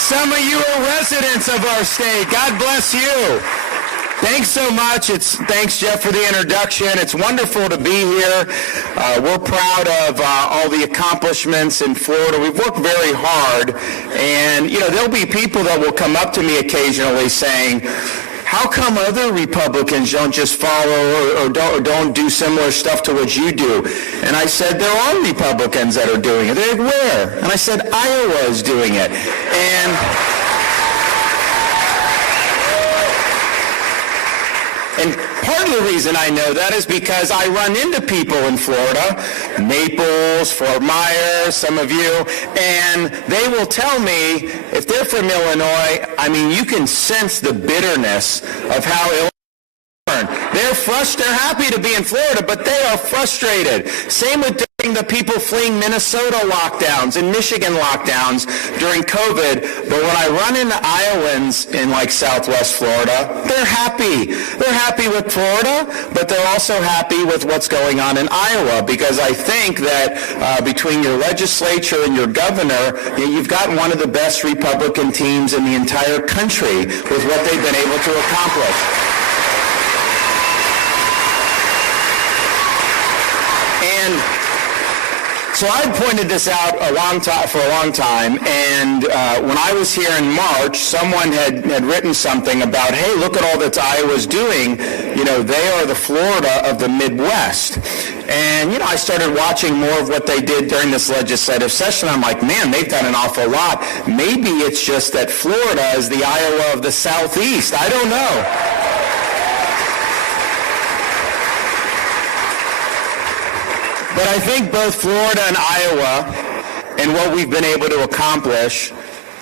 Some of you are residents of our state. God bless you. Thanks so much. Thanks, Jeff, for the introduction. It's wonderful to be here. We're proud of all the accomplishments in Florida. We've worked very hard, and there'll be people that will come up to me occasionally saying, how come other Republicans don't just follow or don't do similar stuff to what you do? And I said, there are Republicans that are doing it. They're like, where? And I said, Iowa is doing it. And part of the reason I know that is because I run into people in Florida, Naples, Fort Myers, some of you, and they will tell me, if they're from Illinois, you can sense the bitterness of how Illinois learned. They're happy to be in Florida, but they are frustrated. Same with the people fleeing Minnesota lockdowns and Michigan lockdowns during COVID. But when I run into Iowans in Southwest Florida, they're happy. They're happy with Florida, but they're also happy with what's going on in Iowa, because I think that between your legislature and your governor, you've got one of the best Republican teams in the entire country with what they've been able to accomplish. So I've pointed this out for a long time, and when I was here in March, someone had written something about, hey, look at all that Iowa's doing. They are the Florida of the Midwest. And, I started watching more of what they did during this legislative session. I'm like, man, they've done an awful lot. Maybe it's just that Florida is the Iowa of the Southeast. I don't know. But I think both Florida and Iowa and what we've been able to accomplish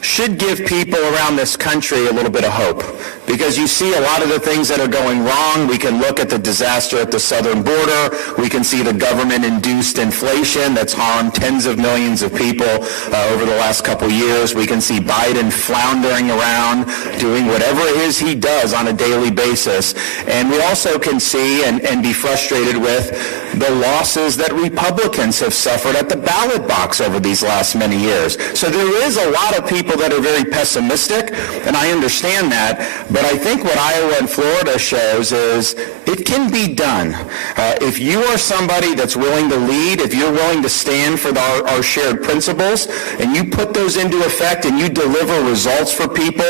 should give people around this country a little bit of hope. Because you see a lot of the things that are going wrong. We can look at the disaster at the southern border. We can see the government-induced inflation that's harmed tens of millions of people over the last couple years. We can see Biden floundering around, doing whatever it is he does on a daily basis. And we also can see and be frustrated with the losses that Republicans have suffered at the ballot box over these last many years. So there is a lot of people that are very pessimistic, and I understand that. But I think what Iowa and Florida shows is it can be done. If you are somebody that's willing to lead, if you're willing to stand for our shared principles, and you put those into effect and you deliver results for people,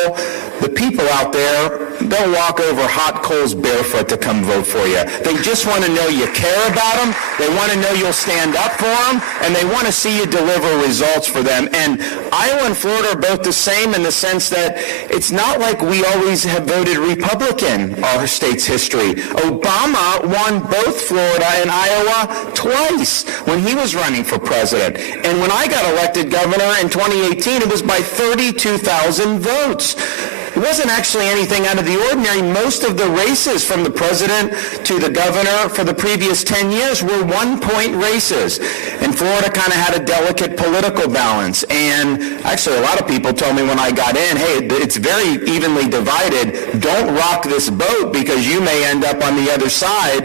the people out there, they'll walk over hot coals barefoot to come vote for you. They just want to know you care about them. They want to know you'll stand up for them, and they want to see you deliver results for them. And Iowa and Florida are both the same in the sense that it's not like we always have voted Republican our state's history. Obama won both Florida and Iowa twice when he was running for president. And when I got elected governor in 2018, it was by 32,000 votes. It wasn't actually anything out of the ordinary. Most of the races from the president to the governor for the previous 10 years were one-point races. And Florida kind of had a delicate political balance. And actually, a lot of people told me when I got in, hey, it's very evenly divided. Don't rock this boat because you may end up on the other side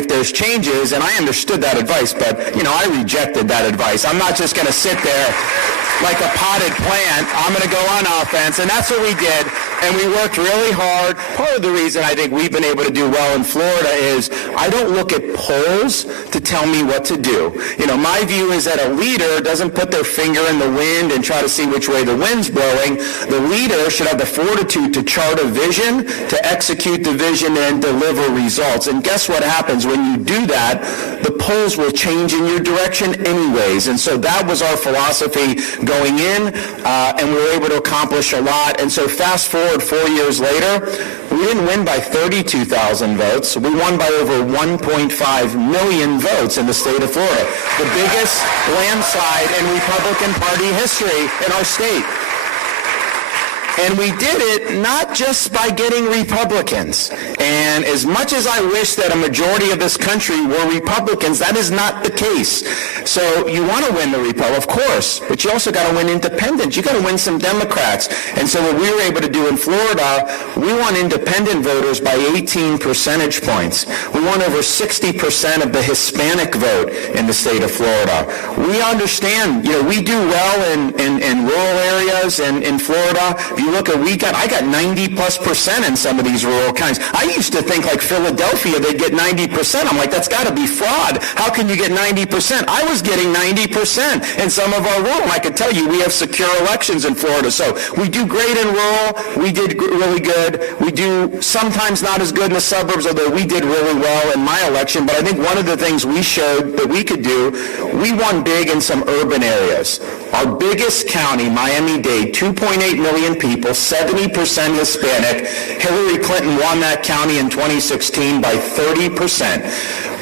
if there's changes. And I understood that advice, but, I rejected that advice. I'm not just going to sit there like a potted plant. I'm going to go on offense. And that's what we did. And we worked really hard. Part of the reason I think we've been able to do well in Florida is I don't look at polls to tell me what to do. My view is that a leader doesn't put their finger in the wind and try to see which way the wind's blowing. The leader should have the fortitude to chart a vision, to execute the vision, and deliver results. And guess what happens when you do that? The polls will change in your direction anyways. And so that was our philosophy going in, and we were able to accomplish a lot. And so fast forward 4 years later, we didn't win by 32,000 votes. We won by over 1.5 million votes in the state of Florida, the biggest landslide in Republican Party history in our state. And we did it not just by getting Republicans. And as much as I wish that a majority of this country were Republicans, that is not the case. So you want to win the Republic, of course, but you also got to win independents. You got to win some Democrats. And so what we were able to do in Florida, we won independent voters by 18 percentage points. We won over 60% of the Hispanic vote in the state of Florida. We understand, we do well in rural areas and in Florida. If you look at, I got 90+% in some of these rural counties. I used to think like Philadelphia, they'd get 90%. I'm like, that's got to be fraud. How can you get 90%? I was getting 90% in some of our rural. And I can tell you, we have secure elections in Florida. So we do great in rural. We did really good. We do sometimes not as good in the suburbs, although we did really well in my election. But I think one of the things we showed that we could do, we won big in some urban areas. Our biggest county, Miami-Dade, 2.8 million people, 70% Hispanic. Hillary Clinton won that county in 2016 by 30%.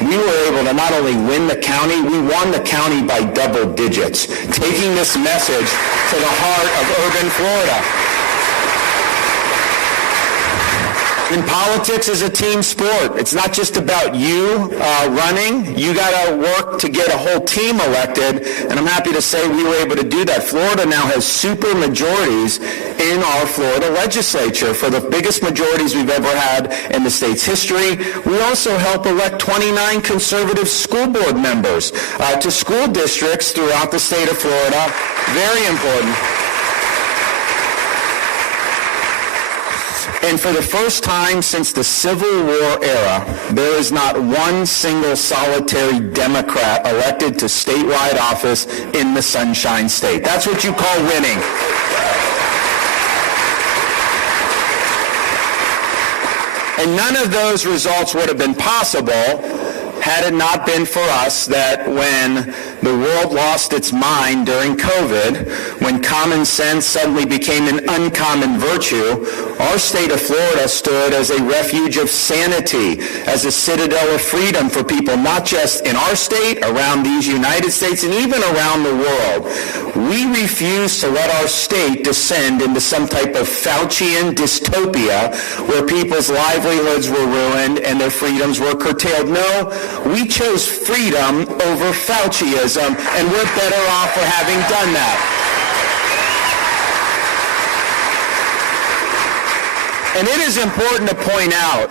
We were able to not only win the county, we won the county by double digits, taking this message to the heart of urban Florida. In politics, is a team sport. It's not just about you running. You got to work to get a whole team elected, and I'm happy to say we were able to do that. Florida now has super majorities in our Florida legislature for the biggest majorities we've ever had in the state's history. We also help elect 29 conservative school board members to school districts throughout the state of Florida. Very important. And for the first time since the Civil War era, there is not one single solitary Democrat elected to statewide office in the Sunshine State. That's what you call winning. And none of those results would have been possible had it not been for us that when the world lost its mind during COVID, when common sense suddenly became an uncommon virtue, our state of Florida stood as a refuge of sanity, as a citadel of freedom for people, not just in our state, around these United States, and even around the world. We refused to let our state descend into some type of Faucian dystopia where people's livelihoods were ruined and their freedoms were curtailed. No, we chose freedom over Fauciism, and we're better off for having done that. And it is important to point out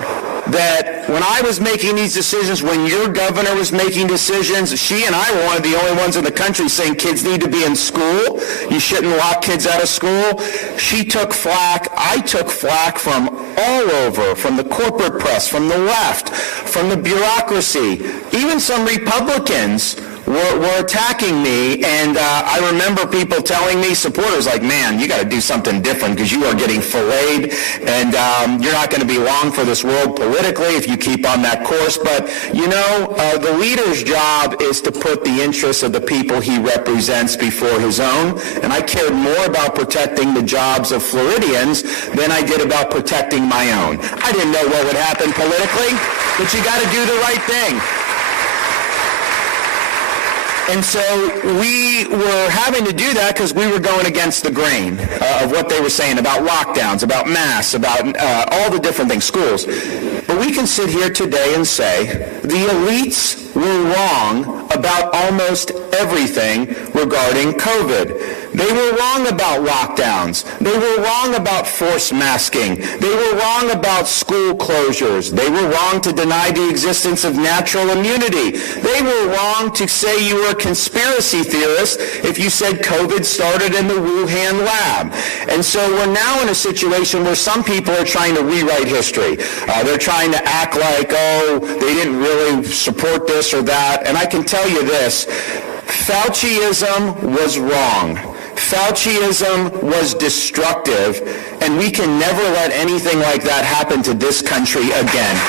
that when I was making these decisions, when your governor was making decisions, she and I were one of the only ones in the country saying kids need to be in school. You shouldn't lock kids out of school. She took flack. I took flack from all over, from the corporate press, from the left, from the bureaucracy. Even some Republicans were attacking me, and I remember people telling me, supporters like, man, you got to do something different because you are getting filleted, and you're not going to be long for this world politically if you keep on that course. But, the leader's job is to put the interests of the people he represents before his own, and I cared more about protecting the jobs of Floridians than I did about protecting my own. I didn't know what would happen politically, but you got to do the right thing. And so we were having to do that because we were going against the grain of what they were saying about lockdowns, about masks, about all the different things, schools. But we can sit here today and say the elites were wrong about almost everything regarding COVID. They were wrong about lockdowns. They were wrong about forced masking. They were wrong about school closures. They were wrong to deny the existence of natural immunity. They were wrong to say you were a conspiracy theorist if you said COVID started in the Wuhan lab. And so we're now in a situation where some people are trying to rewrite history. They're trying to act like, they didn't really support this or that. And I can tell you this, Fauciism was wrong. Fauciism was destructive, and we can never let anything like that happen to this country again.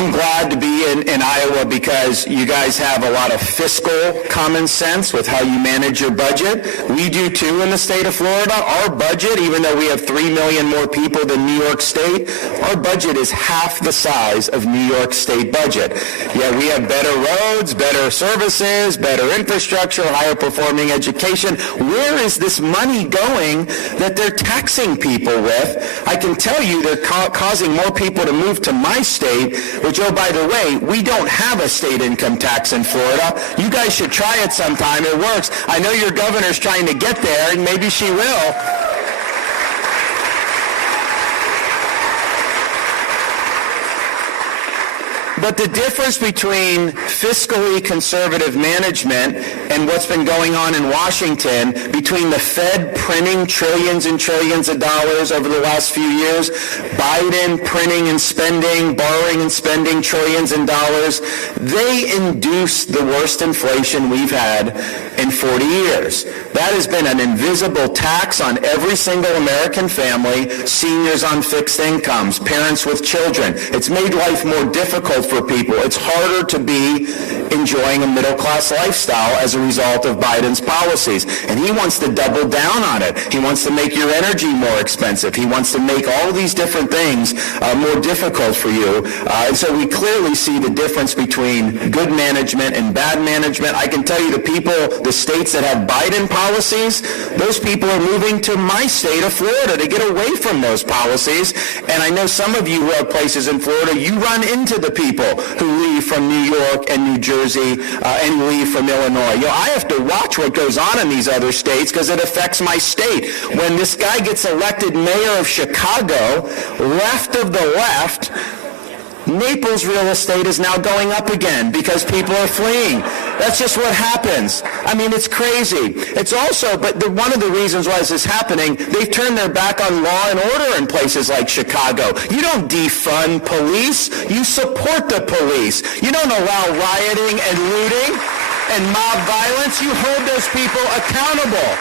I'm glad to be in Iowa because you guys have a lot of fiscal common sense with how you manage your budget. We do too in the state of Florida. Our budget, even though we have 3 million more people than New York State, our budget is half the size of New York State budget. Yeah, we have better roads, better services, better infrastructure, higher performing education. Where is this money going that they're taxing people with? I can tell you they're causing more people to move to my state, which, oh, by the way, we don't have a state income tax in Florida. You guys should try it sometime. It works. I know your governor's trying to get there, and maybe she will. But the difference between fiscally conservative management and what's been going on in Washington, between the Fed printing trillions and trillions of dollars over the last few years, Biden printing and spending, borrowing and spending trillions in dollars, they induced the worst inflation we've had in 40 years. That has been an invisible tax on every single American family, seniors on fixed incomes, parents with children. It's made life more difficult for people. It's harder to be enjoying a middle-class lifestyle as a result of Biden's policies. And he wants to double down on it. He wants to make your energy more expensive. He wants to make all these different things more difficult for you. And so we clearly see the difference between good management and bad management. I can tell you the states that have Biden policies, those people are moving to my state of Florida to get away from those policies. And I know some of you who have places in Florida, you run into the people who leave from New York and New Jersey and leave from Illinois. You know, I have to watch what goes on in these other states because it affects my state. When this guy gets elected mayor of Chicago, left of the left, Naples real estate is now going up again because people are fleeing. That's just what happens. I mean, it's crazy. It's also, one of the reasons why this is happening, they've turned their back on law and order in places like Chicago. You don't defund police. You support the police. You don't allow rioting and looting and mob violence. You hold those people accountable.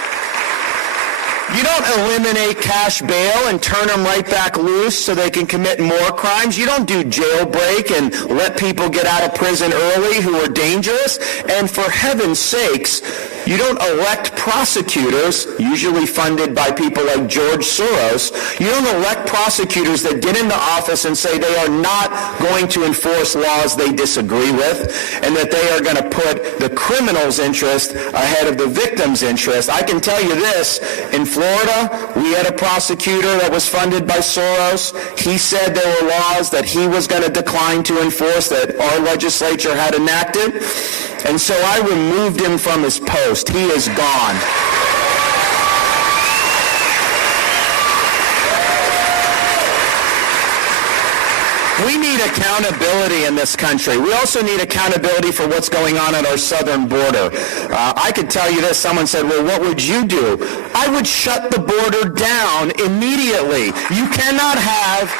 You don't eliminate cash bail and turn them right back loose so they can commit more crimes. You don't do jailbreak and let people get out of prison early who are dangerous. And for heaven's sakes, you don't elect prosecutors, usually funded by people like George Soros. You don't elect prosecutors that get into office and say they are not going to enforce laws they disagree with and that they are going to put the criminal's interest ahead of the victim's interest. I can tell you this, in Florida, we had a prosecutor that was funded by Soros. He said there were laws that he was going to decline to enforce that our legislature had enacted. And so I removed him from his post. He is gone. We need accountability in this country. We also need accountability for what's going on at our southern border. I could tell you this. Someone said, well, what would you do? I would shut the border down immediately. You cannot have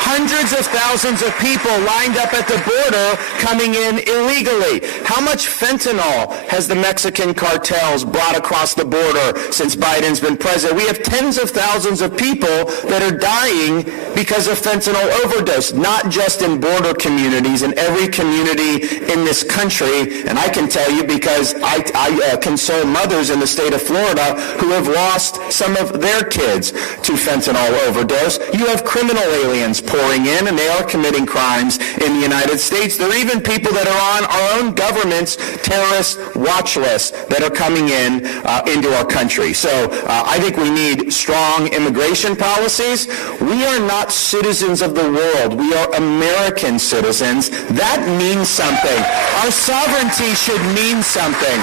hundreds of thousands of people lined up at the border coming in illegally. How much fentanyl has the Mexican cartels brought across the border since Biden's been president? We have tens of thousands of people that are dying because of fentanyl overdose, not just in border communities, in every community in this country. And I can tell you because I console mothers in the state of Florida who have lost some of their kids to fentanyl overdose. You have criminal aliens pouring in, and they are committing crimes in the United States. There are even people that are on our own government's terrorist watch list that are coming in into our country. So I think we need strong immigration policies. We are not citizens of the world. We are American citizens. That means something. Our sovereignty should mean something.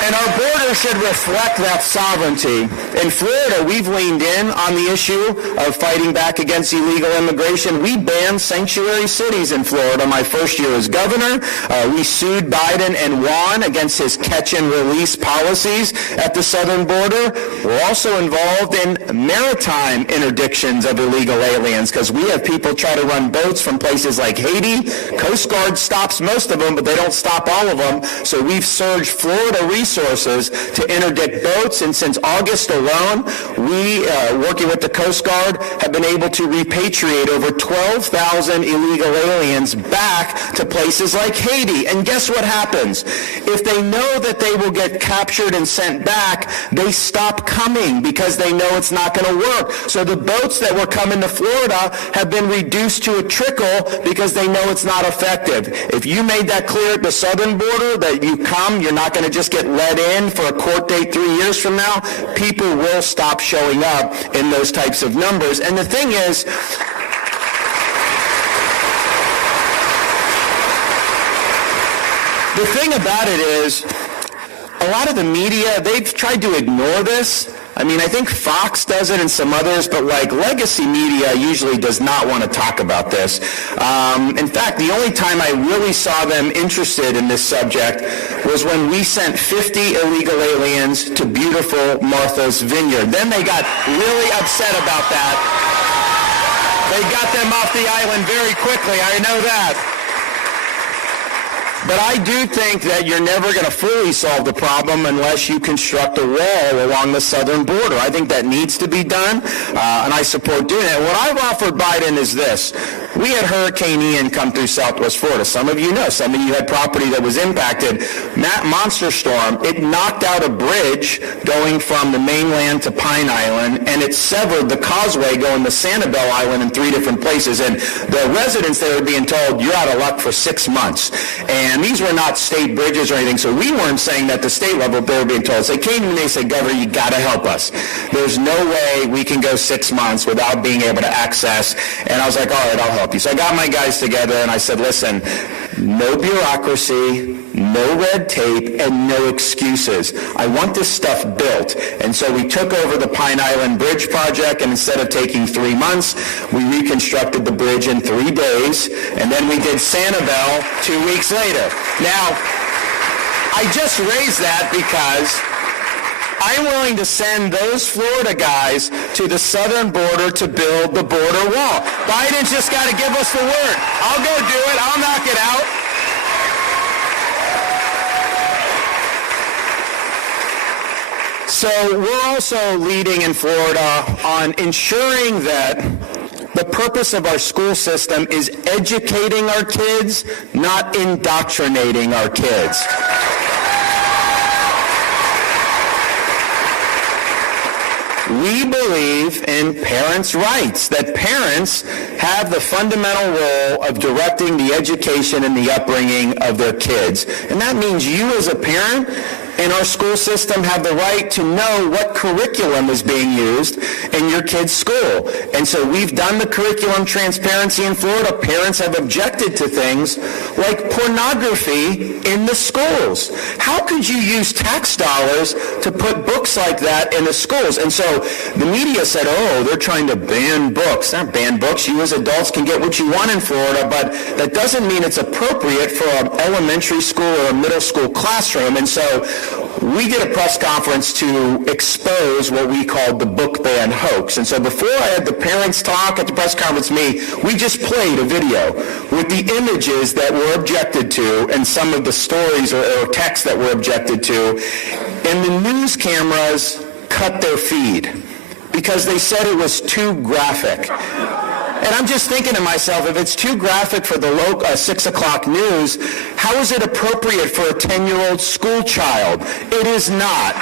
And our border should reflect that sovereignty. In Florida, we've leaned in on the issue of fighting back against illegal immigration. We banned sanctuary cities in Florida my first year as governor. We sued Biden and won against his catch and release policies at the southern border. We're also involved in maritime interdictions of illegal aliens because we have people try to run boats from places like Haiti. Coast Guard stops most of them, but they don't stop all of them. So we've surged Florida recently resources to interdict boats, and since August alone, we, working with the Coast Guard, have been able to repatriate over 12,000 illegal aliens back to places like Haiti. And guess what happens? If they know that they will get captured and sent back, they stop coming because they know it's not going to work. So the boats that were coming to Florida have been reduced to a trickle because they know it's not effective. If you made that clear at the southern border that you come, you're not going to just get let in for a court date 3 years from now, people will stop showing up in those types of numbers. And the thing is, the thing about it is, a lot of the media, they've tried to ignore this. I mean, I think Fox does it and some others, but like legacy media usually does not want to talk about this. In fact, the only time I really saw them interested in this subject was when we sent 50 illegal aliens to beautiful Martha's Vineyard. Then they got really upset about that. They got them off the island very quickly, I know that. But I do think that you're never going to fully solve the problem unless you construct a wall along the southern border. I think that needs to be done, and I support doing it. What I've offered Biden is this. We had Hurricane Ian come through Southwest Florida. Some of you know. Some of you had property that was impacted. That monster storm, it knocked out a bridge going from the mainland to Pine Island, and it severed the causeway going to Sanibel Island in 3 different places. And the residents there were being told, you're out of luck for 6 months. And these were not state bridges or anything, so we weren't saying that the state level, they were being told. So they came and they said, Governor, you got to help us. There's no way we can go 6 months without being able to access. And I was like, all right, I'll help you. So I got my guys together and I said, listen, no bureaucracy, no red tape, and no excuses. I want this stuff built. And so we took over the Pine Island Bridge project, and instead of taking 3 months, we reconstructed the bridge in 3 days, and then we did Sanibel 2 weeks later. Now, I just raised that because I'm willing to send those Florida guys to the southern border to build the border wall. Biden's just got to give us the word. I'll go do it. I'll knock it out. So we're also leading in Florida on ensuring that the purpose of our school system is educating our kids, not indoctrinating our kids. We believe in parents' rights, that parents have the fundamental role of directing the education and the upbringing of their kids. And that means you as a parent in our school system have the right to know what curriculum is being used in your kid's school. And so we've done the curriculum transparency in Florida. Parents have objected to things like pornography in the schools. How could you use tax dollars to put books like that in the schools? And so the media said, oh, they're trying to ban books. Not ban books. You as adults can get what you want in Florida, but that doesn't mean it's appropriate for an elementary school or a middle school classroom. And so we did a press conference to expose what we called the book ban hoax. And so before I had the parents talk at the press conference we just played a video with the images that were objected to and some of the stories or texts that were objected to. And the news cameras cut their feed because they said it was too graphic. And I'm just thinking to myself, if it's too graphic for the 6 o'clock news, how is it appropriate for a 10-year-old school child? It is not.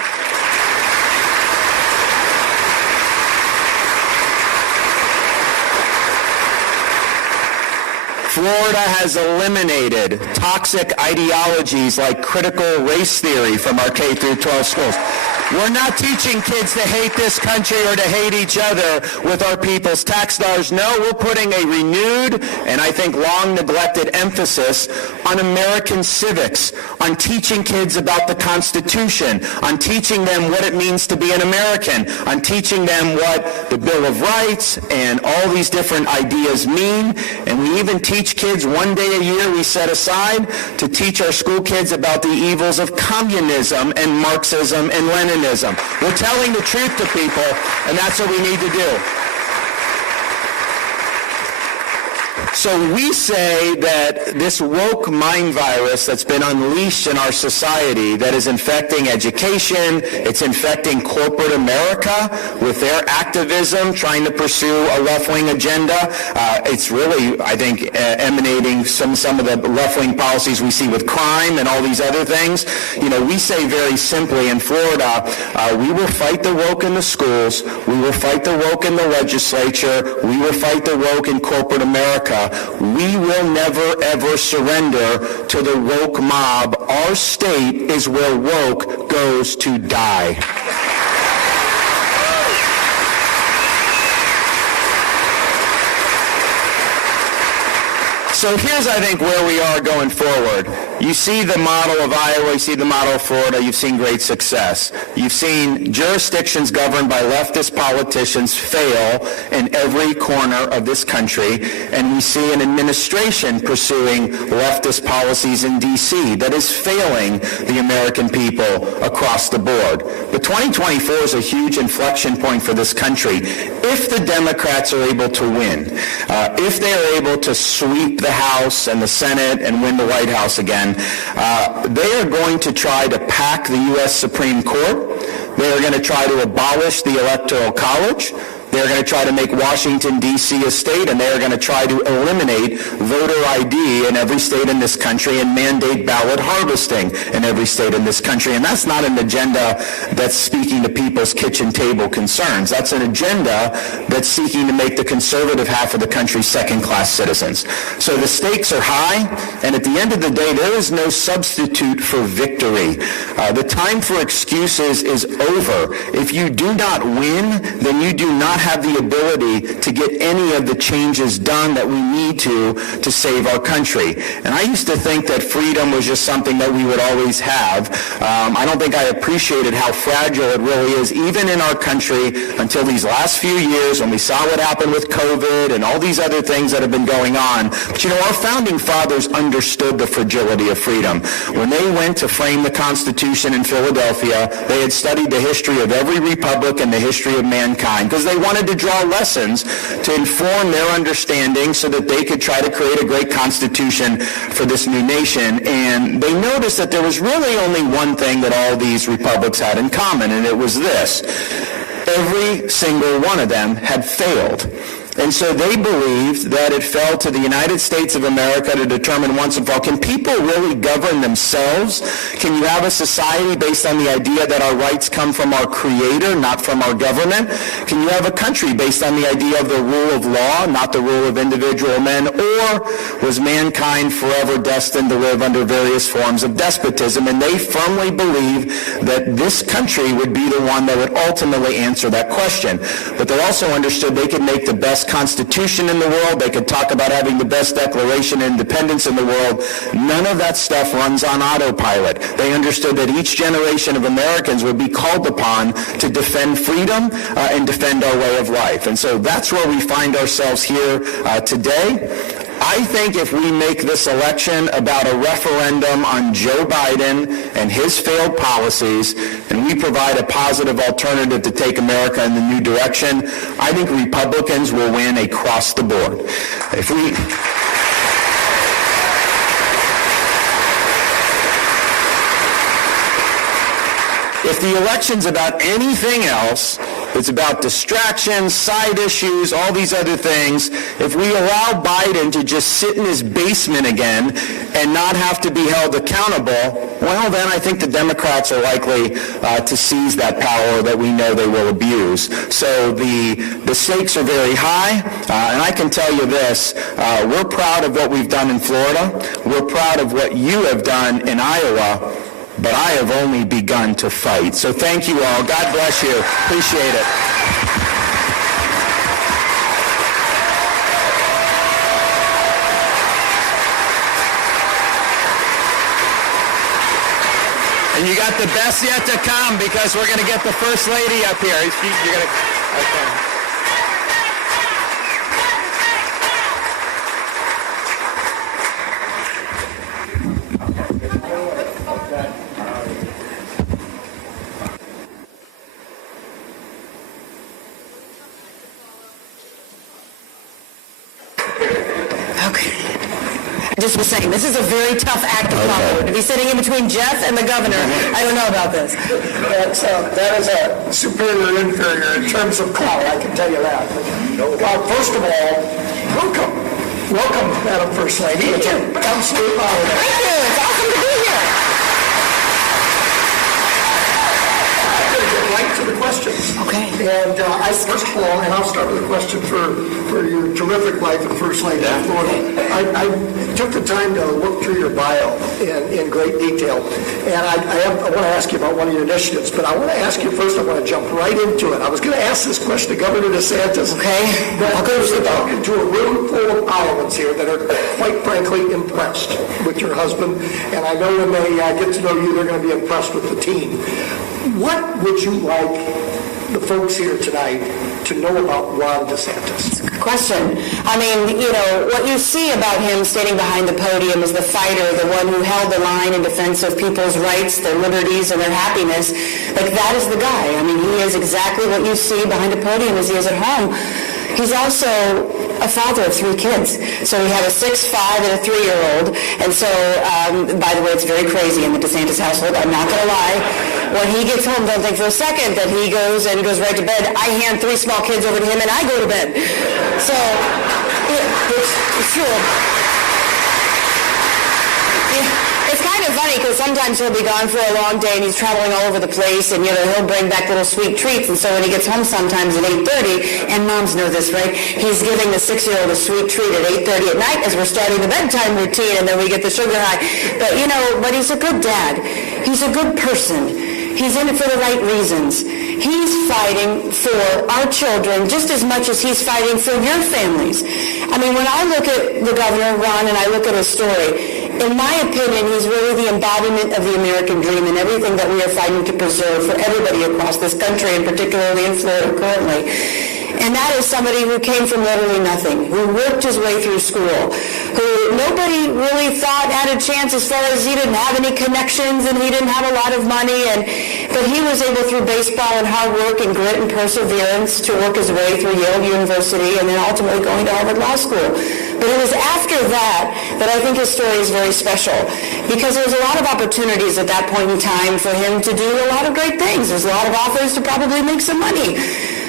Florida has eliminated toxic ideologies like critical race theory from our K through 12 schools. We're not teaching kids to hate this country or to hate each other with our people's tax dollars. No, we're putting a renewed and I think long neglected emphasis on American civics, on teaching kids about the Constitution, on teaching them what it means to be an American, on teaching them what the Bill of Rights and all these different ideas mean. And we even teach kids 1 day a year we set aside to teach our school kids about the evils of communism and Marxism and Leninism. We're telling the truth to people, and that's what we need to do. So we say that this woke mind virus that's been unleashed in our society that is infecting education, it's infecting corporate America with their activism, trying to pursue a left-wing agenda. It's really, I think, emanating some of the left-wing policies we see with crime and all these other things. You know, we say very simply in Florida, we will fight the woke in the schools, we will fight the woke in the legislature, we will fight the woke in corporate America. We will never, ever surrender to the woke mob. Our state is where woke goes to die. So here's, I think, where we are going forward. You see the model of Iowa, you see the model of Florida, you've seen great success. You've seen jurisdictions governed by leftist politicians fail in every corner of this country, and we see an administration pursuing leftist policies in D.C. that is failing the American people across the board. But 2024 is a huge inflection point for this country. If the Democrats are able to win, if they are able to sweep the House and the Senate and win the White House again, they are going to try to pack the U.S. Supreme Court. They are going to try to abolish the Electoral College. They're going to try to make Washington, D.C. a state, and they are going to try to eliminate voter ID in every state in this country and mandate ballot harvesting in every state in this country. And that's not an agenda that's speaking to people's kitchen table concerns. That's an agenda that's seeking to make the conservative half of the country second-class citizens. So the stakes are high, and at the end of the day, there is no substitute for victory. The time for excuses is over. If you do not win, then you do not have the ability to get any of the changes done that we need to save our country. And I used to think that freedom was just something that we would always have. I don't think I appreciated how fragile it really is, even in our country, until these last few years when we saw what happened with COVID and all these other things that have been going on. But you know, our founding fathers understood the fragility of freedom. When they went to frame the Constitution in Philadelphia, they had studied the history of every republic and the history of mankind, because they wanted to draw lessons to inform their understanding so that they could try to create a great constitution for this new nation. And they noticed that there was really only one thing that all these republics had in common, and it was this: every single one of them had failed. And so they believed that it fell to the United States of America to determine once and for all, can people really govern themselves? Can you have a society based on the idea that our rights come from our creator, not from our government? Can you have a country based on the idea of the rule of law, not the rule of individual men? Or was mankind forever destined to live under various forms of despotism? And they firmly believed that this country would be the one that would ultimately answer that question. But they also understood they could make the best constitution in the world. They could talk about having the best Declaration of Independence in the world. None of that stuff runs on autopilot. They understood that each generation of Americans would be called upon to defend freedom and defend our way of life. And so that's where we find ourselves here today. I think if we make this election about a referendum on Joe Biden and his failed policies, and we provide a positive alternative to take America in the new direction, I think Republicans will win across the board. If the election's about anything else, it's about distractions, side issues, all these other things. If we allow Biden to just sit in his basement again and not have to be held accountable, well, then I think the Democrats are likely to seize that power that we know they will abuse. So the stakes are very high, and I can tell you this, we're proud of what we've done in Florida. We're proud of what you have done in Iowa. But I have only begun to fight. So thank you all. God bless you. Appreciate it. And you got the best yet to come, because we're going to get the First Lady up here. You're going to... Okay. just was saying, this is a very tough act to follow. To be sitting in between Jeff and the governor, I don't know about this. That is a superior inferior in terms of clout, I can tell you that. First of all, welcome. Welcome, Madam First Lady. It's an absolute honor. Thank you. It's awesome to be here. I'm going to get right to the questions. Okay. And first of all, and I'll start with a question for your terrific wife and First Lady of Florida. I took the time to look through your bio in great detail, and I want to ask you about one of your initiatives, but I want to ask you first, I want to jump right into it. I was going to ask this question to Governor DeSantis. Okay. But I'll go into a room full of Iowans here that are quite frankly impressed with your husband, and I know when they get to know you, they're going to be impressed with the team. What would you like the folks here tonight to know about Ron DeSantis? Good question. I mean, you know, what you see about him standing behind the podium is the fighter, the one who held the line in defense of people's rights, their liberties, and their happiness. Like, that is the guy. I mean, he is exactly what you see behind the podium as he is at home. He's also a father of 3 kids. So we have a 6, 5, and a 3-year-old. And so, by the way, it's very crazy in the DeSantis household. I'm not going to lie. When he gets home, don't think for a second that he goes right to bed. I hand 3 small kids over to him, and I go to bed. So, it's true. It's kind of funny because sometimes he'll be gone for a long day and he's traveling all over the place, and he'll bring back little sweet treats. And so when he gets home sometimes at 8:30, and moms know this, right? He's giving the 6-year-old a sweet treat at 8:30 at night as we're starting the bedtime routine, and then we get the sugar high. But he's a good dad. He's a good person. He's in it for the right reasons. He's fighting for our children just as much as he's fighting for your families. I mean, when I look at the governor, Ron, and I look at his story, in my opinion, he's really the embodiment of the American dream and everything that we are fighting to preserve for everybody across this country, and particularly in Florida currently. And that is somebody who came from literally nothing, who worked his way through school, who nobody really thought had a chance as far as he didn't have any connections and he didn't have a lot of money. But he was able, through baseball and hard work and grit and perseverance, to work his way through Yale University and then ultimately going to Harvard Law School. But it was after that I think his story is very special, because there was a lot of opportunities at that point in time for him to do a lot of great things. There's a lot of offers to probably make some money.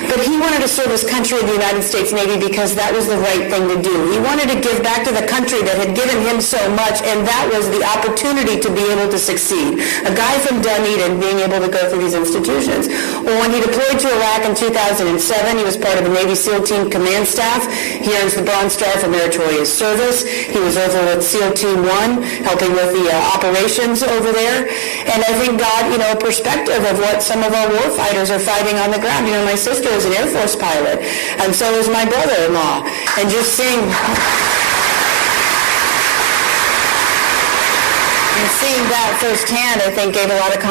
But he wanted to serve his country in the United States Navy because that was the right thing to do. He wanted to give back to the country that had given him so much, and that was the opportunity to be able to succeed. A guy from Dunedin being able to go through these institutions. Well, when he deployed to Iraq in 2007, he was part of the Navy SEAL Team Command Staff. He earns the Bronze Star for meritorious service. He was over with SEAL Team 1, helping with the operations over there. And I think got, a perspective of what some of our war fighters are fighting on the ground. My sister is an Air Force pilot, and so is my brother-in-law. And just seeing that firsthand, I think, gave a lot of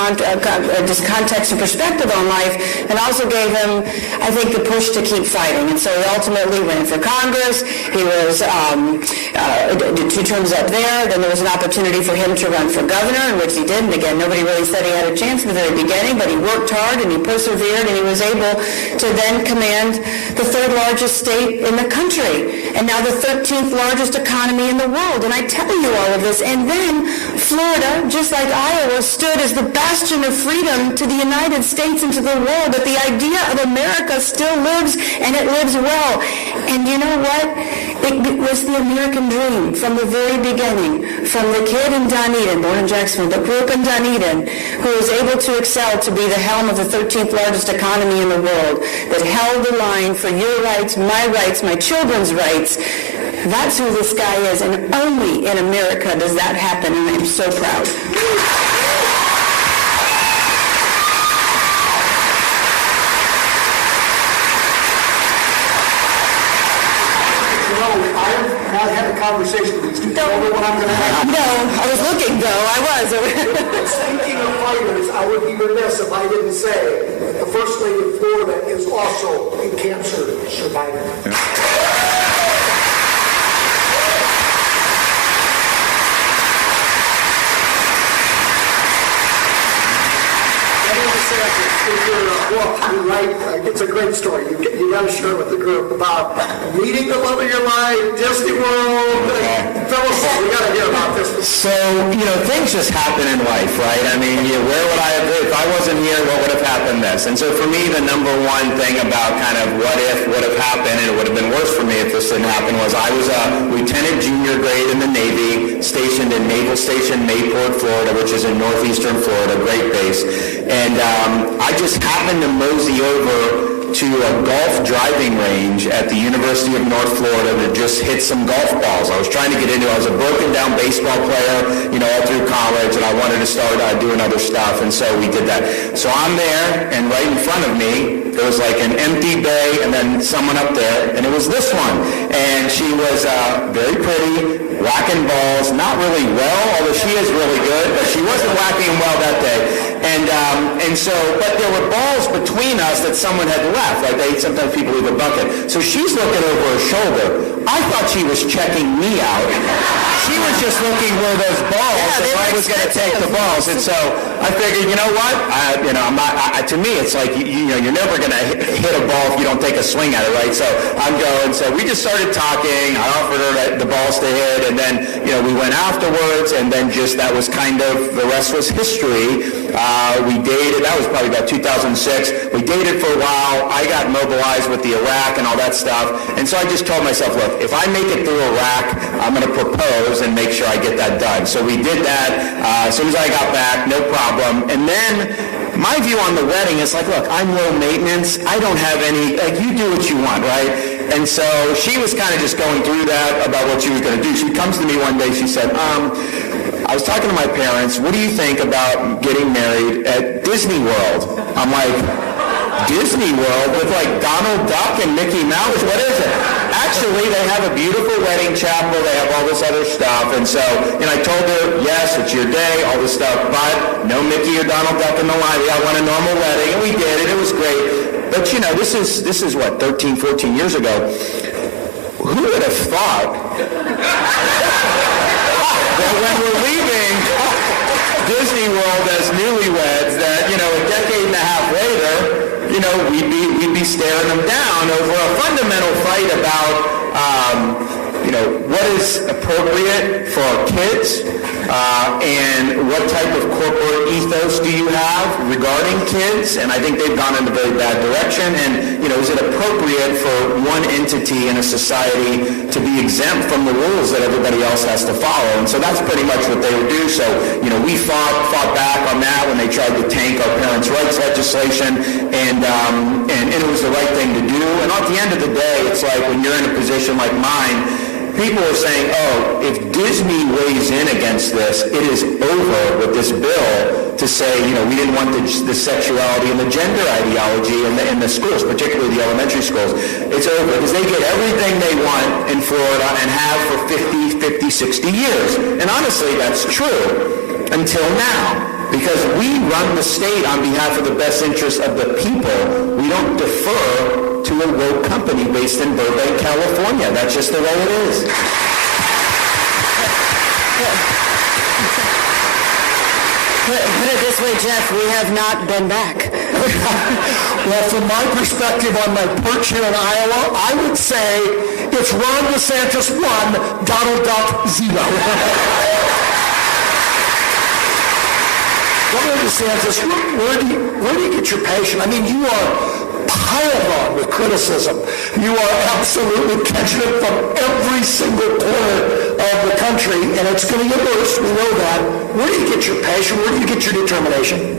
just context and perspective on life, and also gave him, I think, the push to keep fighting. And so he ultimately ran for Congress. He was 2 terms up there. Then there was an opportunity for him to run for governor, in which he did. And again, nobody really said he had a chance in the very beginning, but he worked hard and he persevered, and he was able to then command the 3rd largest state in the country, and now the 13th largest economy in the world. And I tell you all of this. And then Florida, just like Iowa, stood as the bastion of freedom to the United States and to the world, that the idea of America still lives, and it lives well. And you know what? It was the American dream from the very beginning, from the kid in Dunedin, born in Jacksonville, but grew up in Dunedin, who was able to excel to be the helm of the 13th largest economy in the world, that held the line for your rights, my children's rights. That's who this guy is, and only in America does that happen, and I'm so proud. I've not had a conversation with these two. Don't know what I'm going to have. No, I was looking, though. I was. Speaking of fighters, I would be remiss if I didn't say that the First Lady of Florida is also a cancer survivor. Desantis, in your book, you write, it's a great story. You got to share it with the group about meeting the love of your life, Disney World. Fill us in. We got to hear about this. So, things just happen in life, right? I mean, where would I have, if I wasn't here, what would have happened this? And so for me, the number one thing about kind of what if would have happened, and it would have been worse for me if this didn't happen, was I was a lieutenant junior grade in the Navy, stationed in Naval Station Mayport, Florida, which is in northeastern Florida, great base. And I just happened to mosey over to a golf driving range at the University of North Florida to just hit some golf balls. I was trying to get into it. I was a broken down baseball player, all through college, and I wanted to start doing other stuff, and so we did that. So I'm there, and right in front of me, there was like an empty bay, and then someone up there, and it was this one. And she was very pretty, whacking balls, not really well, although she is really good, but she wasn't whacking them well that day. But there were balls between us that someone had left. Like sometimes people leave a bucket. So she's looking over her shoulder. I thought she was checking me out. She was just looking where those balls, and I was going to take the balls. And so I figured, you know what? I'm not. To me, it's like you're never going to hit a ball if you don't take a swing at it, right? So I'm going. So we just started talking. I offered her the balls to hit, and then we went afterwards, and then that was kind of the rest was history. We dated. That was probably about 2006. We dated for a while. I got mobilized with the Iraq and all that stuff. And so I just told myself, look, if I make it through Iraq, I'm going to propose and make sure I get that done. So we did that. As soon as I got back, no problem. And then my view on the wedding is like, look, I'm low maintenance. I don't have any, you do what you want, right? And so she was kind of just going through that about what she was going to do. She comes to me one day, she said, I was talking to my parents, what do you think about getting married at Disney World? I'm like, Disney World with Donald Duck and Mickey Mouse? What is it? Actually, they have a beautiful wedding chapel. They have all this other stuff. And so, I told her, yes, it's your day, all this stuff, but no Mickey or Donald Duck in the line. I want a normal wedding, and we did it. It was great. But, this is what, 13, 14 years ago. Who would have thought that when we're leaving Disney World as newlyweds, that, a decade and a half later, we'd be staring them down over a fundamental fight about, what is appropriate for our kids, and what type of corporate ethos do you have regarding kids? And I think they've gone in a very bad direction. And, is it appropriate for one entity in a society to be exempt from the rules that everybody else has to follow? And so that's pretty much what they would do. So, we fought back on that when they tried to tank our parents' rights legislation, and it was the right thing to do. And at the end of the day, it's like when you're in a position like mine, people are saying, if Disney weighs in against this, it is over with this bill to say, we didn't want the sexuality and the gender ideology in the schools, particularly the elementary schools. It's over because they get everything they want in Florida and have for 50, 60 years. And honestly, that's true until now. Because we run the state on behalf of the best interest of the people. We don't defer to a woke company based in Burbank, California. That's just the way it is. Put it this way, Jeff, we have not been back. Well, from my perspective on my perch here in Iowa, I would say it's Ron DeSantis 1, Donald Duck 0. Governor DeSantis, where do you get your passion? I mean, you are piled on with criticism. You are absolutely catching it from every single corner of the country, and it's going to get worse. We know that. Where do you get your passion? Where do you get your determination?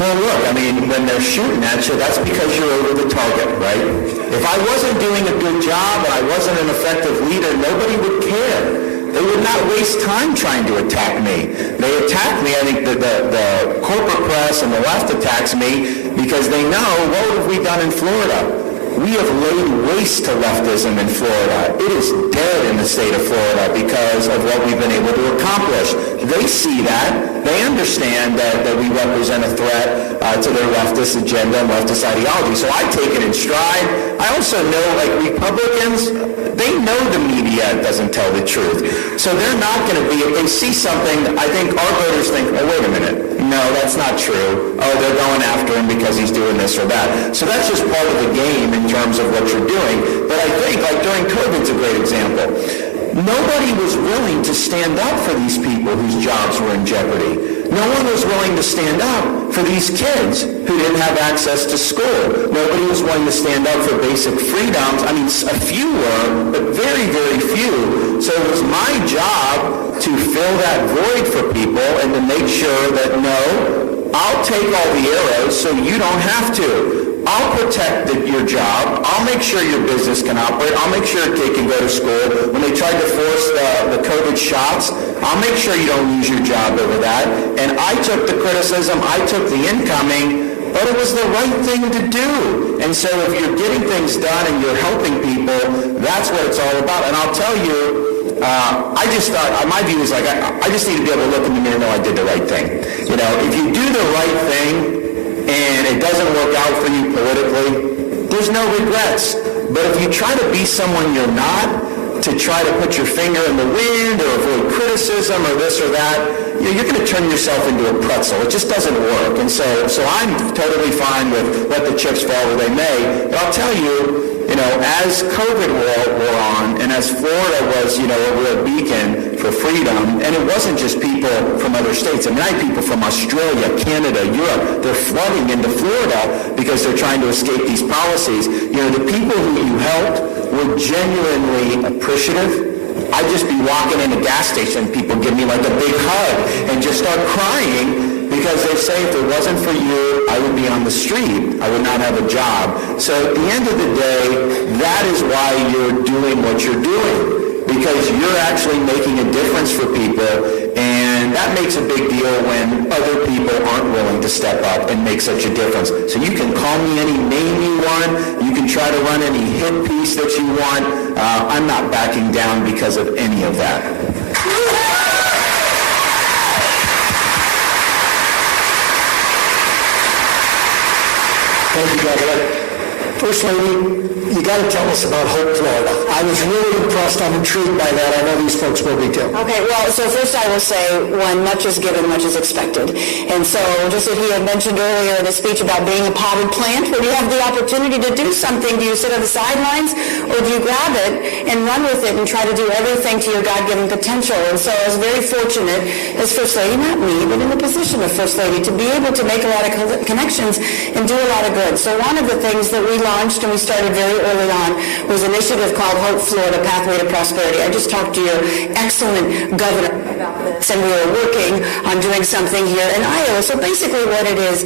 Well, look, I mean, when they're shooting at you, that's because you're over the target, right? If I wasn't doing a good job and I wasn't an effective leader, nobody would care. They would not waste time trying to attack me. They attack me, I think the corporate press and the left attacks me because they know, what have we done in Florida? We have laid waste to leftism in Florida. It is dead in the state of Florida because of what we've been able to accomplish. They see that. They understand that we represent a threat to their leftist agenda and leftist ideology. So I take it in stride. I also know, Republicans, they know the media doesn't tell the truth. So they're not going to be, if they see something, I think our voters think, oh, wait a minute, no, that's not true. Oh, they're going after him because he's doing this or that. So that's just part of the game in terms of what you're doing. But I think, like during COVID's a great example. Nobody was willing to stand up for these people whose jobs were in jeopardy. No one was willing to stand up for these kids who didn't have access to school. Nobody was willing to stand up for basic freedoms. I mean, a few were, but very, very few. So it was my job to fill that void for people and to make sure that, no, I'll take all the arrows so you don't have to. I'll protect your job. I'll make sure your business can operate. I'll make sure a kid can go to school. When they tried to force the COVID shots, I'll make sure you don't lose your job over that. And I took the criticism. I took the incoming, but it was the right thing to do. And so if you're getting things done and you're helping people, that's what it's all about. And I'll tell you, I just thought, my view is like, I just need to be able to look in the mirror and know I did the right thing. You know, if you do the right thing, and it doesn't work out for you politically, there's no regrets. But if you try to be someone you're not, to try to put your finger in the wind or avoid criticism or this or that, you're going to turn yourself into a pretzel. It just doesn't work. And so I'm totally fine with let the chips fall where they may. But I'll tell you, as COVID wore on, and as Florida was, a real beacon for freedom, and it wasn't just people from other states. I mean, I had people from Australia, Canada, Europe. They're flooding into Florida because they're trying to escape these policies. The people who you helped were genuinely appreciative. I'd just be walking in a gas station, people give me like a big hug and just start crying because they say if it wasn't for you, I would be on the street. I would not have a job. So at the end of the day, that is why you're doing what you're doing, because you're actually making a difference for people, and that makes a big deal when other people aren't willing to step up and make such a difference. So you can call me any name you want. You can try to run any hit piece that you want. I'm not backing down because of any of that. Thank you, Governor. First Lady, you got to tell us about Hope, Florida. I was really impressed. I'm intrigued by that. I know these folks will be too. Okay, well, so first I will say, when much is given, much is expected. And so, just as he had mentioned earlier in his speech about being a potted plant, when you have the opportunity to do something, do you sit on the sidelines, or do you grab it and run with it and try to do everything to your God-given potential? And so I was very fortunate as First Lady, not me, but in the position of First Lady, to be able to make a lot of connections and do a lot of good. So one of the things that we launched and we started very early on was an initiative called Hope Florida, Pathway to Prosperity. I just talked to your excellent governor about this, and we were working on doing something here in Iowa. So basically what it is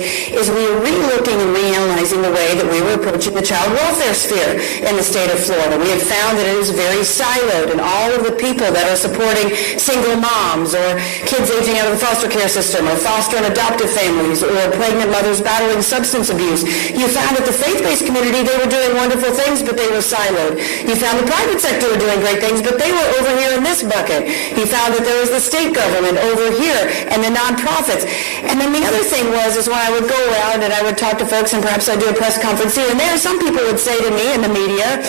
we were re-looking and reanalyzing the way that we were approaching the child welfare sphere in the state of Florida. We had found that it is very siloed, and all of the people that are supporting single moms or kids aging out of the foster care system or foster and adoptive families or pregnant mothers battling substance abuse, you found that the faith-based community, they were doing wonderful things, but they were siloed. You found the private sector were doing great things, but they were over here in this bucket. You found that there was the state government over here and the nonprofits. And then the other thing was when I would go around and I would talk to folks, and perhaps I'd do a press conference here and there, some people would say to me in the media,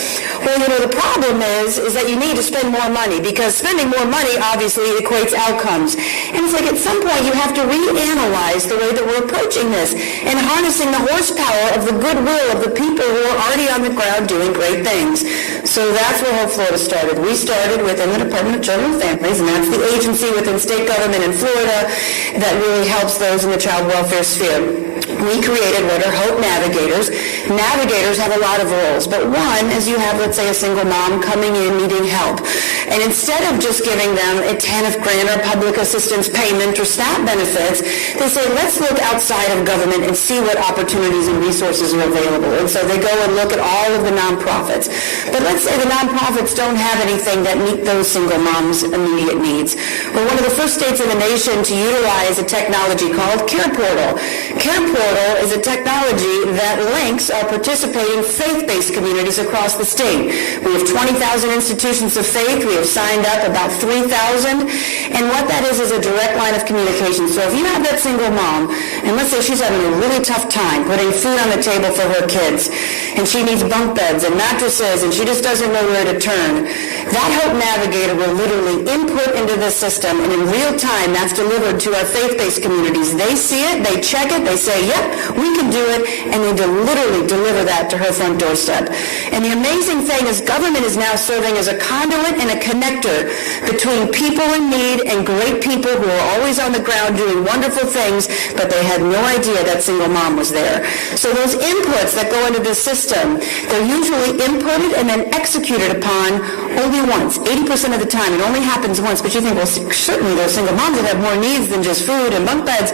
well, the problem is that you need to spend more money, because spending more money obviously equates outcomes. And it's like at some point you have to reanalyze the way that we're approaching this and harnessing the horsepower of the goodwill of the people who are already on the ground doing great things. So that's where Hope Florida started. We started within the Department of Children and Families, and that's the agency within state government in Florida that really helps those in the child welfare sphere. We created what are Hope Navigators. Navigators have a lot of roles, but one is you have, let's say, a single mom coming in needing help. And instead of just giving them a $10 grand or public assistance payment or SNAP benefits, they say, let's look outside of government and see what opportunities and resources are available. And so they go and look at all of the nonprofits. But let's say the nonprofits don't have anything that meet those single moms' immediate needs. We're one of the first states in the nation to utilize a technology called Care Portal. Care Portal is a technology that links are participating faith-based communities across the state. We have 20,000 institutions of faith. We have signed up about 3,000. And what that is a direct line of communication. So if you have that single mom, and let's say she's having a really tough time putting food on the table for her kids, and she needs bunk beds and mattresses, and she just doesn't know where to turn, that Hope Navigator will literally input into the system, and in real time, that's delivered to our faith-based communities. They see it, they check it, they say, yep, we can do it, and they literally deliver that to her front doorstep. And the amazing thing is government is now serving as a conduit and a connector between people in need and great people who are always on the ground doing wonderful things, but they had no idea that single mom was there. So those inputs that go into the system, they're usually inputted and then executed upon only once. 80% of the time, it only happens once, but you think, well, certainly there's single moms that have more needs than just food and bunk beds.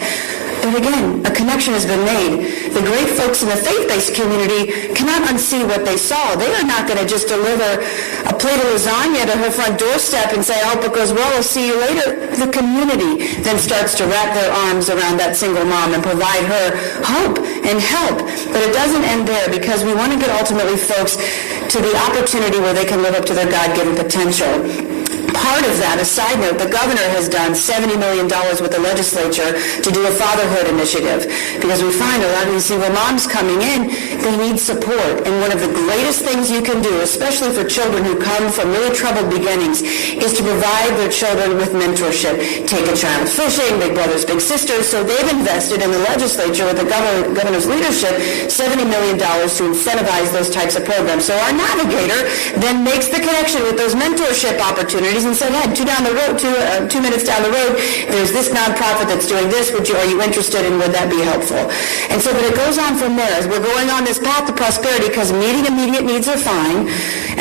But again, a connection has been made. The great folks in the faith-based community cannot unsee what they saw. They are not going to just deliver a plate of lasagna to her front doorstep and say, I hope it goes well, I'll see you later. The community then starts to wrap their arms around that single mom and provide her hope and help. But it doesn't end there, because we want to get ultimately folks to the opportunity where they can live up to their God-given potential. Part of that, a side note, the governor has done $70 million with the legislature to do a fatherhood initiative, because we find a lot of these single moms coming in, they need support. And one of the greatest things you can do, especially for children who come from really troubled beginnings, is to provide their children with mentorship. Take a child fishing, big brothers, big sisters. So they've invested in the legislature with the governor's leadership $70 million to incentivize those types of programs. So our navigator then makes the connection with those mentorship opportunities and said, hey, 2 minutes down the road, there's this nonprofit that's doing this. Are you interested, and would that be helpful? And so, but it goes on from there. As we're going on this path to prosperity, because meeting immediate needs are fine,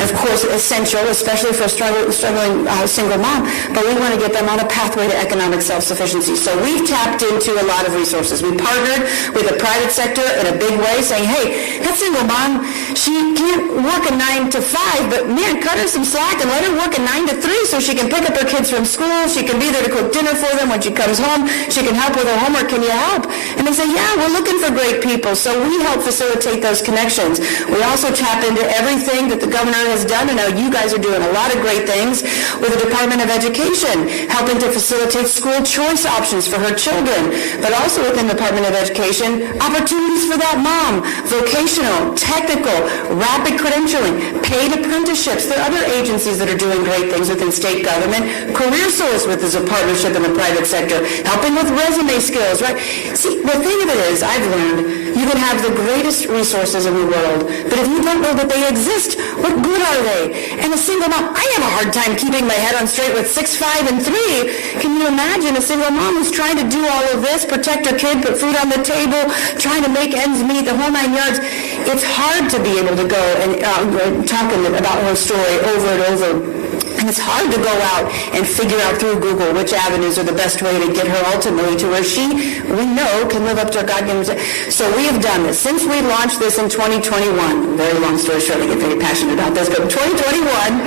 and of course essential, especially for a struggling single mom, but we want to get them on a pathway to economic self-sufficiency. So we've tapped into a lot of resources. We partnered with the private sector in a big way, saying, hey, that single mom, she can't work a 9 to 5, but man, cut her some slack and let her work a 9 to 3 so she can pick up her kids from school. She can be there to cook dinner for them when she comes home. She can help with her homework. Can you help? And they say, yeah, we're looking for great people. So we help facilitate those connections. We also tap into everything that the governor has done. And now you guys are doing a lot of great things with the Department of Education, helping to facilitate school choice options for her children. But also within the Department of Education, opportunities for that mom, vocational, technical, rapid credentialing, paid apprenticeships. There are other agencies that are doing great things within state government. Career Source with is a partnership in the private sector, helping with resume skills, right? See, the thing of it is, I've learned, you can have the greatest resources in the world, but if you don't know that they exist, what good are they? And a single mom, I have a hard time keeping my head on straight with 6, 5, and 3. Can you imagine a single mom who's trying to do all of this, protect her kid, put food on the table, trying to make ends meet, the whole 9 yards? It's hard to be able to go and talk about her story over and over. And it's hard to go out and figure out through Google which avenues are the best way to get her ultimately to where she, we know, can live up to her God-given. So we have done this. Since we launched this in 2021, very long story short, I get very passionate about this, but in 2021,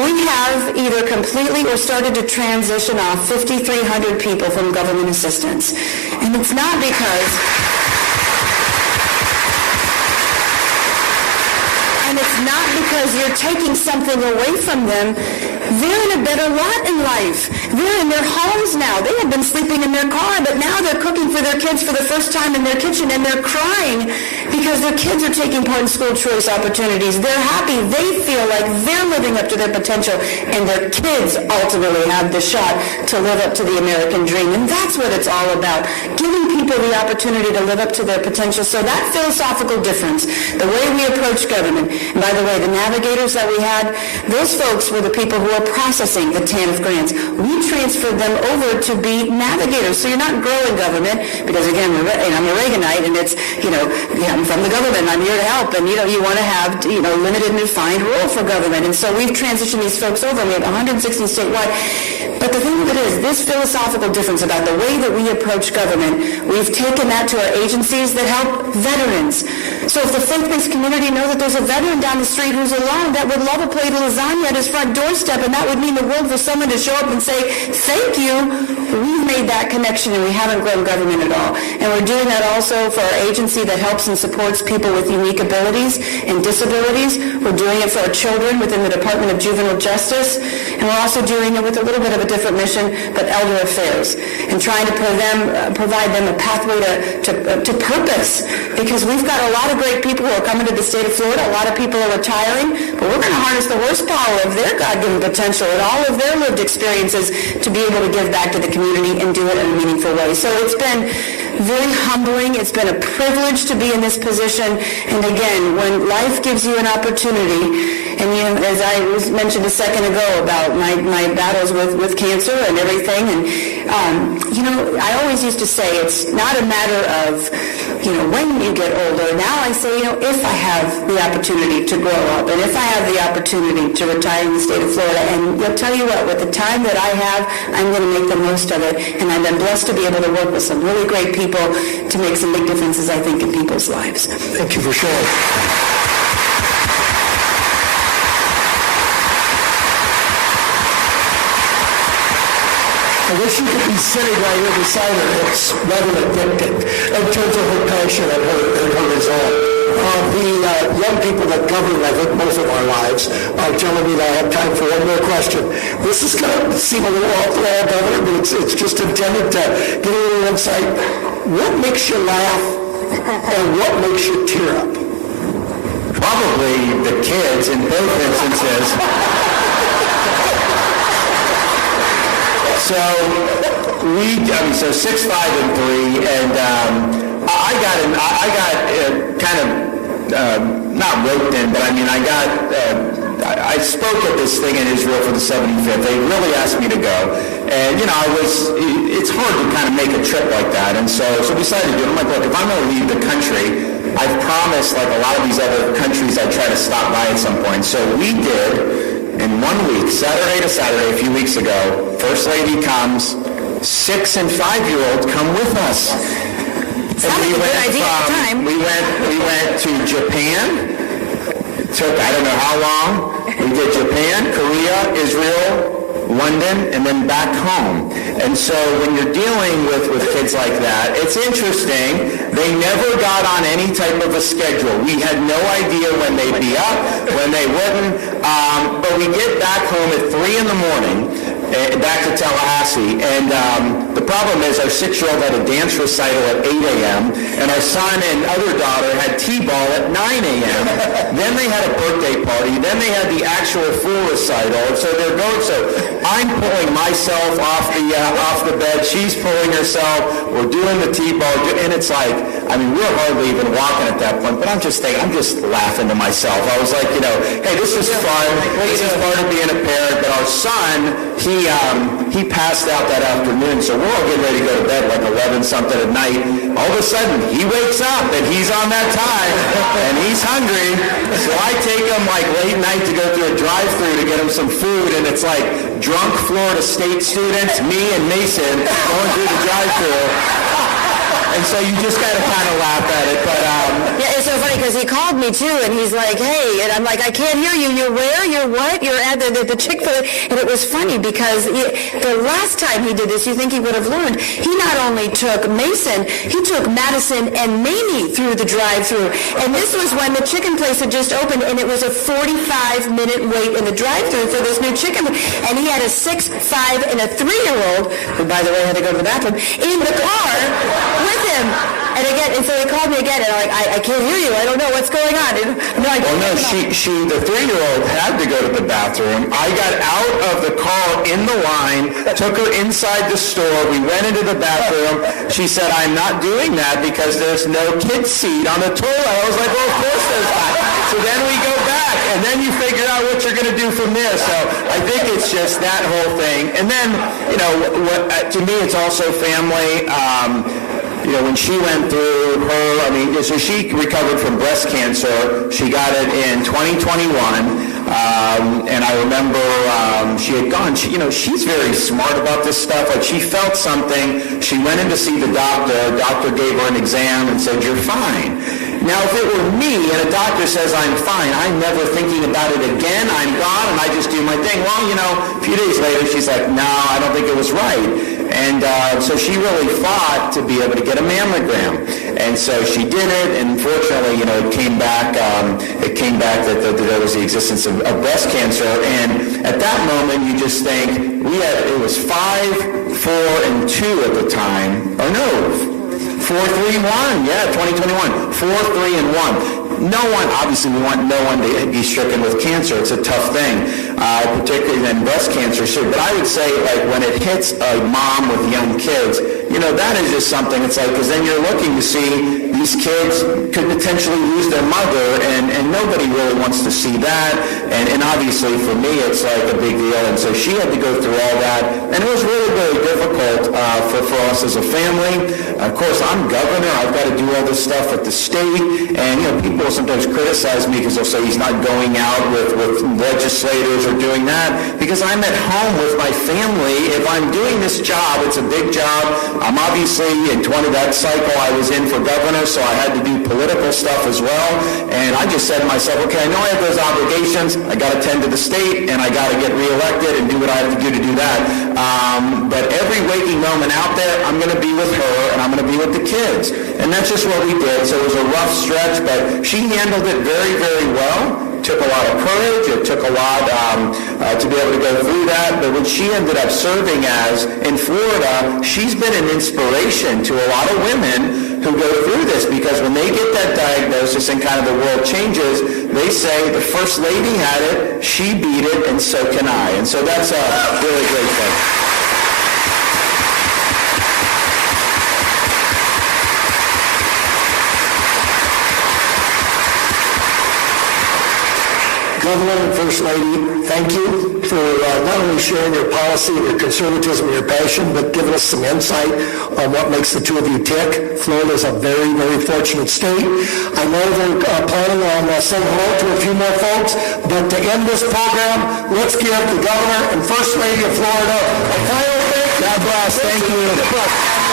we have either completely or started to transition off 5,300 people from government assistance. And it's not because... And it's not because you're taking something away from them. They're in a better lot in life. They're in their homes now. They had been sleeping in their car, but now they're cooking for their kids for the first time in their kitchen, and they're crying because their kids are taking part in school choice opportunities. They're happy. They feel like they're living up to their potential, and their kids ultimately have the shot to live up to the American dream. And that's what it's all about, giving people the opportunity to live up to their potential. So that philosophical difference, the way we approach government, and by the way, the navigators that we had, those folks were the people who are processing the TANF grants. We transferred them over to be navigators. So you're not growing government, because again, I'm a Reaganite, and it's, I'm from the government, I'm here to help, and you want to have, limited and defined role for government. And so we've transitioned these folks over, and we have 160 statewide. But the thing of it is, this philosophical difference about the way that we approach government, we've taken that to our agencies that help veterans. So if the faith-based community know that there's a veteran down the street who's alone that would love a plate of lasagna at his front doorstep, and that would mean the world for someone to show up and say, thank you, we've made that connection and we haven't grown government at all. And we're doing that also for our agency that helps and supports people with unique abilities and disabilities. We're doing it for our children within the Department of Juvenile Justice. And we're also doing it with a little bit of a different mission, but elder affairs, and trying to provide them a pathway to purpose. Because we've got a lot of great people who are coming to the state of Florida. A lot of people are retiring, but we're going to harness the horsepower of their God-given potential and all of their lived experiences to be able to give back to the community and do it in a meaningful way. So it's been very humbling. It's been a privilege to be in this position. And again, when life gives you an opportunity, and as I mentioned a second ago about my battles with cancer and everything, and I always used to say it's not a matter of when you get older. Now I say if I have the opportunity to grow up, and if I have the opportunity to retire in the state of Florida, and I'll tell you what, with the time that I have, I'm going to make the most of it. And I've been blessed to be able to work with some really great people to make some big differences, I think, in people's lives. Thank you for sharing. I wish you could be sitting right here beside her. It's rather addicting in terms of her passion and her resolve. The young people that cover, I think, most of our lives are telling me that I have time for one more question. This is going to seem a little off the wall, Governor, but it's just intended to get a little insight. What makes you laugh and what makes you tear up? Probably the kids in both instances. So 6, 5, and 3, and I got kind of not roped in, but I spoke at this thing in Israel for the 75th. They really asked me to go, and it's hard to kind of make a trip like that, and so we decided to do it. I'm like, look, if I'm going to leave the country, I've promised, like a lot of these other countries, I'd try to stop by at some point. So we did. In 1 week, Saturday to Saturday, a few weeks ago, First Lady comes, 6 and 5-year-olds come with us. Sounds like a good idea at the time. We went to Japan. It took I don't know how long. We did Japan, Korea, Israel, London, and then back home. And so when you're dealing with kids like that, it's interesting. They never got on any type of a schedule. We had no idea when they'd be up, when they wouldn't. But we get back home at 3 in the morning, back to Tallahassee. And the problem is our 6-year-old had a dance recital at 8 a.m., and our son and other daughter had T-ball at 9 a.m. Then they had a birthday party. Then they had the actual full recital. And so they're going. So I'm pulling myself off the bed. She's pulling herself. We're doing the T-ball, and it's like, we're hardly even walking at that point. But I'm just laughing to myself. I was like, hey, this is fun. This is part of being a parent. But our son, he passed out that afternoon, so we're all getting ready to go to bed like 11 something at night. All of a sudden, he wakes up and he's on that time and he's hungry. So I take him like late night to go through a drive-thru to get him some food, and it's like drunk Florida State students, me and Mason going through the drive-thru. And so you just got to kind of laugh at it, but yeah, it's so funny because he called me too, and he's like, "Hey," and I'm like, "I can't hear you. You're where? You're what? You're at the Chick-fil-A." And it was funny because the last time he did this, you think he would have learned. He not only took Mason, he took Madison and Mamie through the drive-thru, and this was when the chicken place had just opened, and it was a 45-minute wait in the drive-thru for this new chicken. And he had a 6, 5, and a 3-year-old, who by the way had to go to the bathroom, in the car with him. And so he called me again, and I'm like, I can't hear you. I don't know what's going on. The 3-year-old had to go to the bathroom. I got out of the car in the line, took her inside the store. We went into the bathroom. She said, "I'm not doing that because there's no kid seat on the toilet." I was like, well, of course there's not. So then we go back, and then you figure out what you're going to do from there. So I think it's just that whole thing. And then, to me, it's also family. When she went through so she recovered from breast cancer. She got it in 2021. And I remember she had gone, she's very smart about this stuff. Like, she felt something. She went in to see the doctor. The doctor gave her an exam and said, "You're fine." Now, if it were me and a doctor says I'm fine, I'm never thinking about it again. I'm gone and I just do my thing. Well, a few days later, she's like, "No, I don't think it was right." And so she really fought to be able to get a mammogram. And so she did it, and fortunately, it came back that there was the existence of breast cancer. And at that moment, you just think, it was 5, 4, and 2 at the time. Or no, 4, 3, 1. Yeah, 2021. 4, 3, and 1. No one, obviously we want no one to be stricken with cancer. It's a tough thing, particularly then breast cancer. So, but I would say, like, when it hits a mom with young kids, that is just something. It's like, because then you're looking to see these kids could potentially lose their mother, and nobody really wants to see that. And obviously for me, it's like a big deal. And so she had to go through all that, and it was really, really difficult for us as a family. Of course, I'm governor. I've got to do all this stuff at the state, and people sometimes criticize me because they'll say he's not going out with legislators or doing that, because I'm at home with my family. If I'm doing this job, it's a big job. I'm obviously in that cycle I was in for governor, so I had to do political stuff as well. And I just said to myself, okay, I know I have those obligations. I got to tend to the state, and I got to get reelected and do what I have to do that. But every waking moment out there, I'm going to be with her, and I'm going to be with the kids. And that's just what we did. So it was a rough stretch, but she handled it very, very well. It took a lot of courage. It took a lot to be able to go through that. But what she ended up serving as in Florida, she's been an inspiration to a lot of women who go through this, because when they get that diagnosis and kind of the world changes, they say the First Lady had it, she beat it, and so can I. And so that's a really great thing. Governor and First Lady, thank you for not only sharing your policy, your conservatism, your passion, but giving us some insight on what makes the two of you tick. Florida is a very, very fortunate state. I know they're planning on saying hello to a few more folks, but to end this program, let's give the Governor and First Lady of Florida a final thank you. God bless. Thank you.